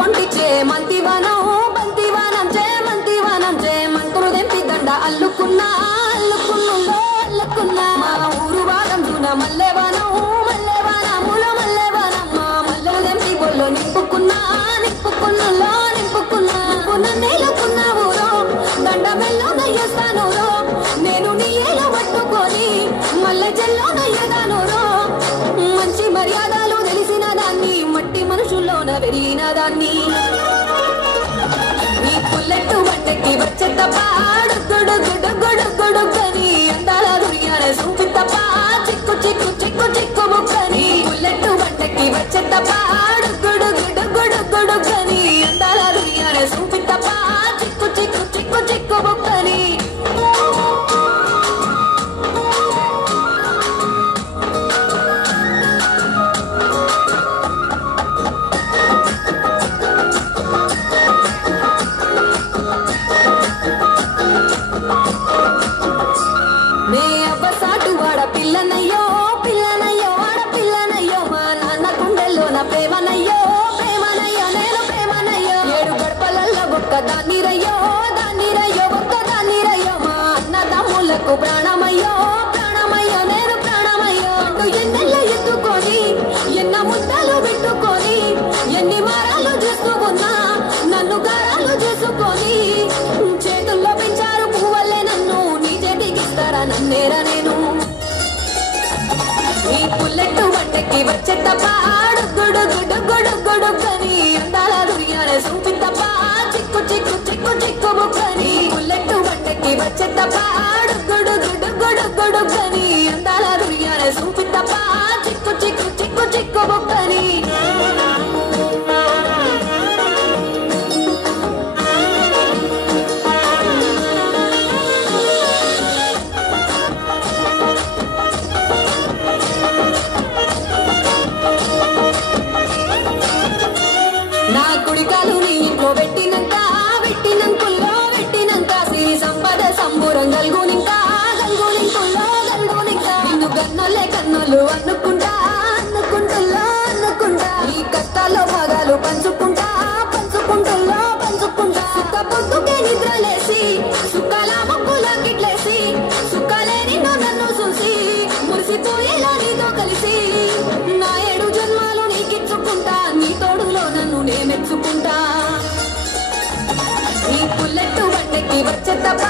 పొంటిచే మంతివనం బంతివనం చేమంతివనం చేమంతులు దెంపి దండ అల్లుకున్నా అల్లుకున్నులో అల్లుకున్నా మా ఊరు వారం జూన మల్లెవనం మల్లెవనముల మల్లెవనం మా మల్లెలు దెంపి గొల్లో నింపుకున్నా నింపుకున్నులో నింపుకున్నా నన్నేలుకున్నావు దండ మెల్లోన చేస్తాను నేను నీ ఏలు పట్టుకొని మల్లె చెల్లోన ఎదాను మంచి మర్యాదలు తెలిసిన దాన్ని మట్టి మనుషుల్లోన పెరిగిన దాన్ని నీ పుల్లెట్టు వంటకి వచ్చే తప్ప గొడుగొడుగొడుగొడుగొడుగని అందాల దుర్యాన చూపి తప్ప చిక్కు చిక్కు చిక్కు చిక్కు ముక్కని పుల్లెట్టు వంటకి వచ్చే తప్ప గొడుగొడుగొడుగొడుగని అందాల దుర్యాన చూపి తప్ప చిక్కు చిక్కు చిక్కు చిక్కు ముక్కని పిల్లనయ్యో పిల్లనయ్యో ఆడపిల్లనయ్యో మా నాన్న గుండెల్లోన ప్రేమనయ్యో ప్రేమనయ్యో నేను ప్రేమనయ్యో ఏడు గడపలల్లో ఒక్క దాన్నిరయ్యో దాన్నిరయ్యో ఒక్క దాన్నిరయ్యో మా అన్న తమ్ములకు ప్రాణమయ్యో ప్రాణమయ్యో నేను ప్రాణమయ్యో అంటూ ఎన్నెల్ల ఎత్తుకొని ఎన్న ముద్దలు పెట్టుకొని ఎన్ని మారాలు చేసుకున్నా నన్ను గారాలు చేసుకొని చేతుల్లో పెంచారు పువ్వల్లే నన్ను నీ చేతికిస్తారా నన్నేరా నేను నీ పుల్లెట్టు వంటకి వచ్చే తప్ప గొడుగొడుగొడుగొడుగని అందాల దుర్యాన చూపి తప్ప చిక్కు చిక్కు చిక్కు చిక్కు ముక్కని పుల్లెట్టు వంటకి వచ్చే తప్ప గొడుగొడుగొడుగొడుగని అందాల దుర్యాన చూపి తప్ప చిక్కు చిక్కు చిక్కు చిక్కు ముక్కని నా కుడికాలు నీ ఇంట్లో పెట్టినంత పెట్టినంకుల్లో పెట్టినంత సిరి సంపద సంబూరం గల్గునింకా గల్గునింకుల్లో గల్గునింకా నిన్ను గన్నోలే కన్నోలు అనుకుంటా అనుకుంటుల్లో అనుకుంటా ఈ కష్టాల్లో భాగాలు పంచుకుంటా పంచుకుంటుల్లో పంచుకుంటా సుఖ పొద్దుకే నిద్రలేసి సుఖాల మబ్బులా గిట్లేసి సుఖాలే నిన్ను నన్ను చూసి మురిసిపోయేలా నీతో కలిసి నా 7 జన్మాలు నీకిచ్చుకుంటా నీ తోడులో నన్ను నే మెచ్చుకుంటా నీ పుల్లెట్టు వంటకి వచ్చే తప్ప